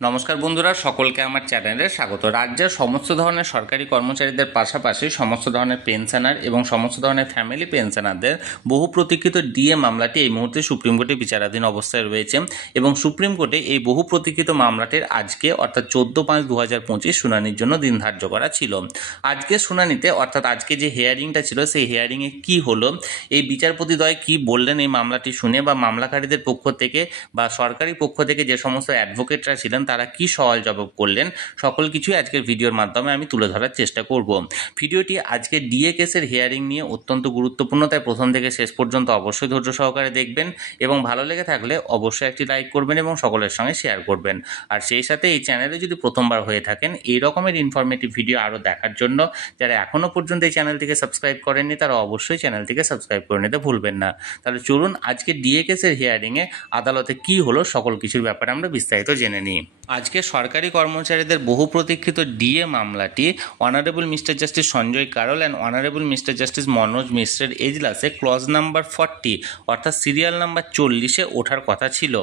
নমস্কার বন্ধুরা, সকলকে আমার চ্যানেলে স্বাগত। রাজ্যের সমস্ত ধরনের সরকারি কর্মচারীদের পাশাপাশি সমস্ত ধরনের পেনশনার এবং সমস্ত ধরনের ফ্যামিলি পেনশনারদের বহু প্রতীক্ষিত ডিএ মামলাটি এই মুহূর্তে সুপ্রিম কোর্টে বিচারাধীন অবস্থায় রয়েছে এবং সুপ্রিম কোর্টে এই বহু প্রতীক্ষিত মামলাটির আজকে অর্থাৎ 14/5/2025 শুনানির জন্য দিন ধার্য করা ছিল। আজকে শুনানিতে অর্থাৎ আজকে যে হিয়ারিংটা ছিল সেই হিয়ারিংয়ে কি হলো, এই বিচারপতিদ্বয় কি বললেন এই মামলাটি শুনে, বা মামলাকারীদের পক্ষ থেকে বা সরকারি পক্ষ থেকে যে সমস্ত অ্যাডভোকেটরা ছিলেন তারা কি সওয়াল জবাব করলেন, সকল কিছুই আজকের ভিডিওর মাধ্যমে আমি তুলে ধরার চেষ্টা করব। ভিডিওটি আজকে ডিএ কেসের হিয়ারিং নিয়ে অত্যন্ত গুরুত্বপূর্ণ, তাই প্রথম থেকে শেষ পর্যন্ত অবশ্যই ধৈর্য সহকারে দেখবেন এবং ভালো লেগে থাকলে অবশ্যই একটি লাইক করবেন এবং সকলের সঙ্গে শেয়ার করবেন। আর সেই সাথে এই চ্যানেলে যদি প্রথমবার হয়ে থাকেন এই রকমের ইনফরমেটিভ ভিডিও আরও দেখার জন্য যারা এখনও পর্যন্ত এই চ্যানেলটিকে সাবস্ক্রাইব করেননি তারা অবশ্যই চ্যানেলটিকে সাবস্ক্রাইব করে নিতে ভুলবেন না। তাহলে চলুন আজকে ডিএ কেসের হিয়ারিংয়ে আদালতে কি হলো সকল কিছুর ব্যাপারে আমরা বিস্তারিত জেনে নিই। আজকে সরকারি কর্মচারীদের বহু প্রতীক্ষিত ডিএ মামলাটি honourable mister justice Sanjay Karol and honourable mister justice Manoj মিশ্রের এজলাসে ক্লজ নাম্বার 40 অর্থাৎ সিরিয়াল নাম্বার 40-এ ওঠার কথা ছিল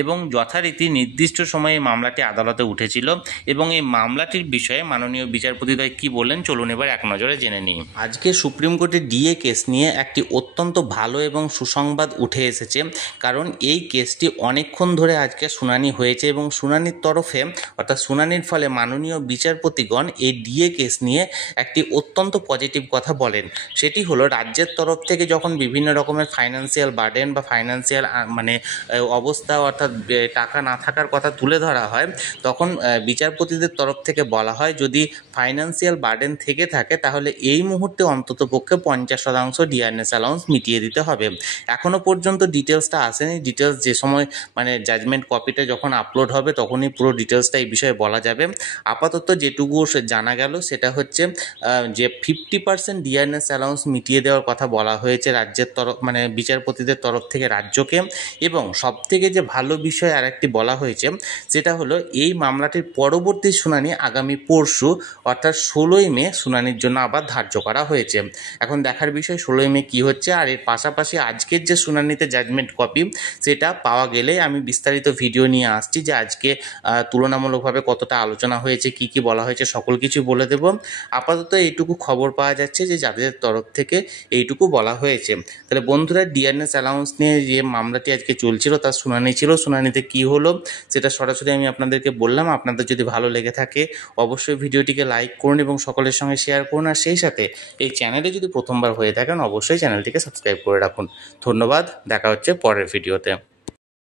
এবং যথারীতি নির্দিষ্ট সময়ে এই মামলাটি আদালতে উঠেছিল এবং এই মামলাটির বিষয়ে মাননীয় বিচারপতিদ্বয় কি বললেন চলুন এবার এক নজরে জেনে নিই। আজকে সুপ্রিম কোর্টে ডিএ কেস নিয়ে একটি অত্যন্ত ভালো এবং সুসংবাদ উঠে এসেছে, কারণ এই কেসটি অনেকক্ষণ ধরে আজকে শুনানি হয়েছে এবং শুনানির তরফে অর্থাৎ শুনানির ফলে মাননীয় বিচারপতিগণ এই ডিএ কেস নিয়ে একটি অত্যন্ত পজিটিভ কথা বলেন। সেটি হলো রাজ্যের তরফ থেকে যখন বিভিন্ন রকমের ফাইন্যান্সিয়াল বার্ডেন বা ফাইন্যান্সিয়াল অবস্থা অর্থাৎ টাকা না থাকার কথা তুলে ধরা হয়, তখন বিচারপতিদের তরফ থেকে বলা হয় যদি ফাইন্যান্সিয়াল বার্ডেন থেকে থাকে তাহলে এই মুহূর্তে অন্ততপক্ষে 50% ডিআরএস অ্যালাউন্স মিটিয়ে দিতে হবে। এখনও পর্যন্ত ডিটেলসটা আসেনি, ডিটেলস যে সময় জাজমেন্ট কপিটা যখন আপলোড হবে তখনই পুরো ডিটেলসটা এই বিষয়ে বলা যাবে। আপাতত যেটুকু জানা গেল সেটা হচ্ছে যে 50% ডিআরএস অ্যালাউন্স মিটিয়ে দেওয়ার কথা বলা হয়েছে রাজ্যের তরফ বিচারপতিদের তরফ থেকে রাজ্যকে। এবং সবথেকে যে ভালো বিষয় আর একটি বলা হয়েছে সেটা হলো এই মামলাটির পরবর্তী শুনানি আগামী পরশু অর্থাৎ 16ই মে শুনানির জন্য আবার ধার্য করা হয়েছে। এখন দেখার বিষয় 16ই মে কী হচ্ছে, আর এর পাশাপাশি আজকের যে শুনানিতে জাজমেন্ট কপি সেটা পাওয়া গেলে আমি বিস্তারিত ভিডিও নিয়ে আসছি যে আজকে তুলনামূলকভাবে কতটা আলোচনা হয়েছে, কি কি বলা হয়েছে সকল কিছু বলে দেব। আপাতত এইটুকু খবর পাওয়া যাচ্ছে যে যাদের তরফ থেকে এইটুকু বলা হয়েছে। তাহলে বন্ধুরা, ডিআরএস অ্যালাউন্স নিয়ে যে মামলাটি আজকে চলছিল তার শুনানি ছিল, শুনানিতে কি হলো সেটা সরাসরি আমি আপনাদেরকে বললাম। আপনাদের যদি ভালো লেগে থাকে অবশ্যই ভিডিওটিকে লাইক করুন এবং সকলের সঙ্গে শেয়ার করুন, আর সেই সাথে এই চ্যানেলে যদি প্রথমবার হয়ে থাকেন অবশ্যই চ্যানেলটিকে সাবস্ক্রাইব করে রাখুন। ধন্যবাদ, দেখা হচ্ছে পরের ভিডিওতে।